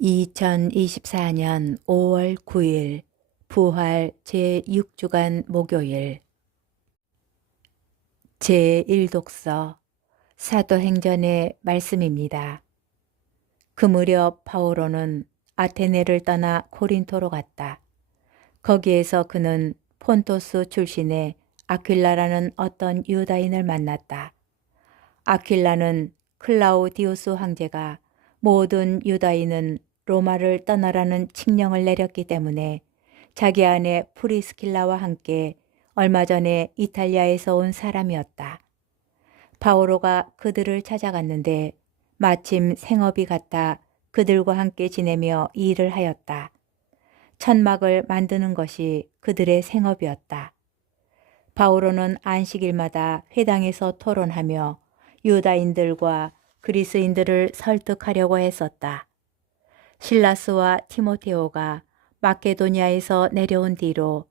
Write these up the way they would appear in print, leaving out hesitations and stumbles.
2024년 5월 9일 부활 제6주간 목요일 제1독서 사도행전의 말씀입니다. 그 무렵 바오로는 아테네를 떠나 고린토로 갔다. 거기에서 그는 폰토스 출신의 아퀴라라는 어떤 유다인을 만났다. 아퀴라는 클라우디우스 황제가 모든 유다인은 로마를 떠나라는 칙령을 내렸기 때문에 자기 아내 프리스킬라와 함께 얼마 전에 이탈리아에서 온 사람이었다. 바오로가 그들을 찾아갔는데 마침 생업이 같아 그들과 함께 지내며 일을 하였다. 천막을 만드는 것이 그들의 생업이었다. 바오로는 안식일마다 회당에서 토론하며 유다인들과 그리스인들을 설득하려고 했었다. 실라스와 티모테오가 마케도니아에서 내려온 뒤로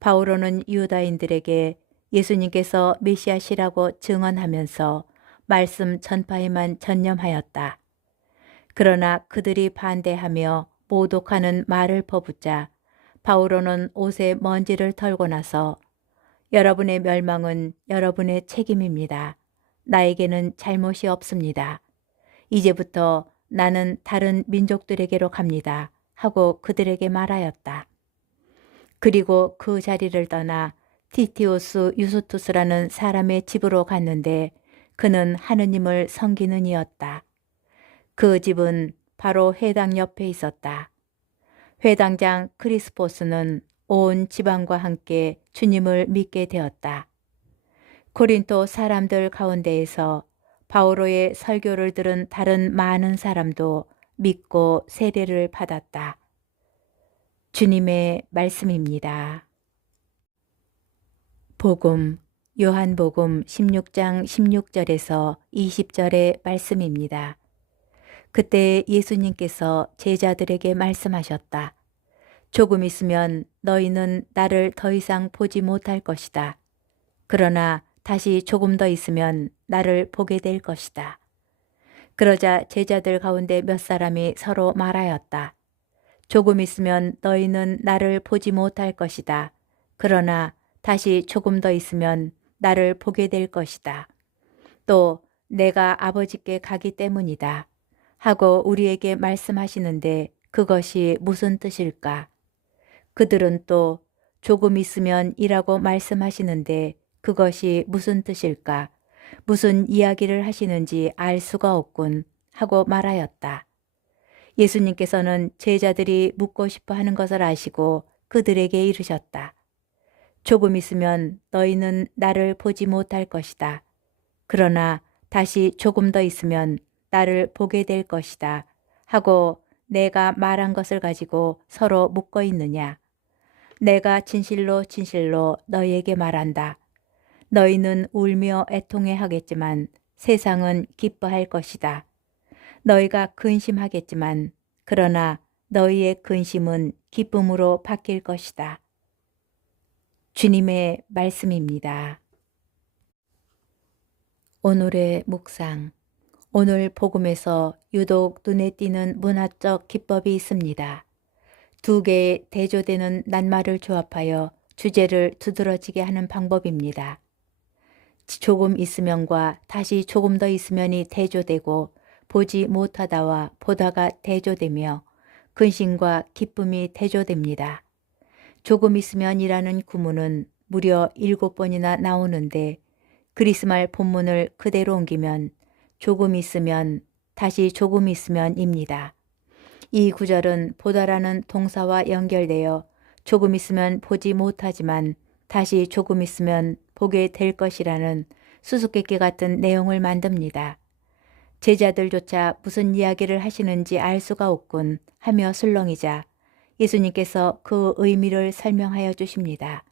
바오로는 유다인들에게 예수님께서 메시아시라고 증언하면서 말씀 전파에만 전념하였다. 그러나 그들이 반대하며 모독하는 말을 퍼붓자 바오로는 옷에 먼지를 털고 나서 여러분의 멸망은 여러분의 책임입니다. 나에게는 잘못이 없습니다. 이제부터 나는 다른 민족들에게로 갑니다. 하고 그들에게 말하였다. 그리고 그 자리를 떠나 티티오스 유스투스라는 사람의 집으로 갔는데 그는 하느님을 섬기는 이였다. 그 집은 바로 회당 옆에 있었다. 회당장 크리스포스는 온 지방과 함께 주님을 믿게 되었다. 고린토 사람들 가운데에서 바오로의 설교를 들은 다른 많은 사람도 믿고 세례를 받았다. 주님의 말씀입니다. 복음, 요한복음 16장 16절에서 20절의 말씀입니다. 그때 예수님께서 제자들에게 말씀하셨다. 조금 있으면 너희는 나를 더 이상 보지 못할 것이다. 그러나 다시 조금 더 있으면 나를 보게 될 것이다. 그러자 제자들 가운데 몇 사람이 서로 말하였다. 조금 있으면 너희는 나를 보지 못할 것이다. 그러나 다시 조금 더 있으면 나를 보게 될 것이다. 또 내가 아버지께 가기 때문이다. 하고 우리에게 말씀하시는데 그것이 무슨 뜻일까? 그들은 또 조금 있으면 이라고 말씀하시는데 그것이 무슨 뜻일까? 무슨 이야기를 하시는지 알 수가 없군 하고 말하였다. 예수님께서는 제자들이 묻고 싶어 하는 것을 아시고 그들에게 이르셨다. 조금 있으면 너희는 나를 보지 못할 것이다. 그러나 다시 조금 더 있으면 나를 보게 될 것이다. 하고 내가 말한 것을 가지고 서로 묻고 있느냐? 내가 진실로 진실로 너희에게 말한다. 너희는 울며 애통해 하겠지만 세상은 기뻐할 것이다. 너희가 근심하겠지만 그러나 너희의 근심은 기쁨으로 바뀔 것이다. 주님의 말씀입니다. 오늘의 묵상. 오늘 복음에서 유독 눈에 띄는 문화적 기법이 있습니다. 두 개의 대조되는 낱말을 조합하여 주제를 두드러지게 하는 방법입니다. 조금 있으면과 다시 조금 더 있으면이 대조되고 보지 못하다와 보다가 대조되며 근심과 기쁨이 대조됩니다. 조금 있으면이라는 구문은 무려 7번이나 나오는데 그리스말 본문을 그대로 옮기면 조금 있으면 다시 조금 있으면입니다. 이 구절은 보다라는 동사와 연결되어 조금 있으면 보지 못하지만 다시 조금 있으면 보게 될 것이라는 수수께끼 같은 내용을 만듭니다. 제자들조차 무슨 이야기를 하시는지 알 수가 없군 하며 술렁이자 예수님께서 그 의미를 설명하여 주십니다.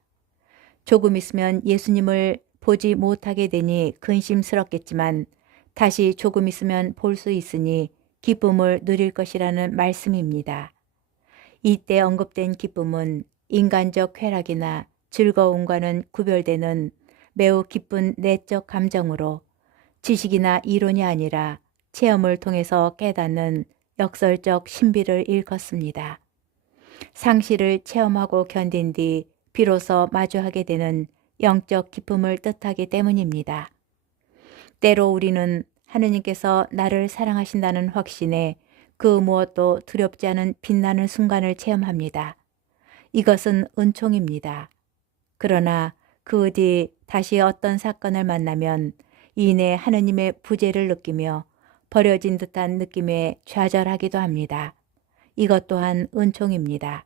조금 있으면 예수님을 보지 못하게 되니 근심스럽겠지만 다시 조금 있으면 볼 수 있으니 기쁨을 누릴 것이라는 말씀입니다. 이때 언급된 기쁨은 인간적 쾌락이나 즐거움과는 구별되는 매우 기쁜 내적 감정으로 지식이나 이론이 아니라 체험을 통해서 깨닫는 역설적 신비를 일컫습니다. 상실을 체험하고 견딘 뒤 비로소 마주하게 되는 영적 기쁨을 뜻하기 때문입니다. 때로 우리는 하느님께서 나를 사랑하신다는 확신에 그 무엇도 두렵지 않은 빛나는 순간을 체험합니다. 이것은 은총입니다. 그러나 그 뒤 다시 어떤 사건을 만나면 이내 하느님의 부재를 느끼며 버려진 듯한 느낌에 좌절하기도 합니다. 이것 또한 은총입니다.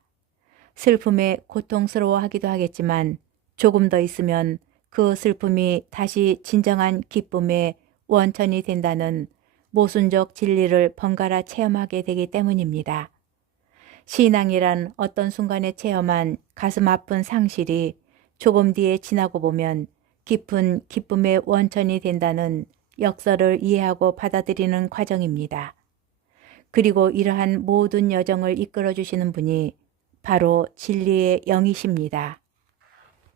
슬픔에 고통스러워하기도 하겠지만 조금 더 있으면 그 슬픔이 다시 진정한 기쁨의 원천이 된다는 모순적 진리를 번갈아 체험하게 되기 때문입니다. 신앙이란 어떤 순간에 체험한 가슴 아픈 상실이 조금 뒤에 지나고 보면 깊은 기쁨의 원천이 된다는 역설을 이해하고 받아들이는 과정입니다. 그리고 이러한 모든 여정을 이끌어 주시는 분이 바로 진리의 영이십니다.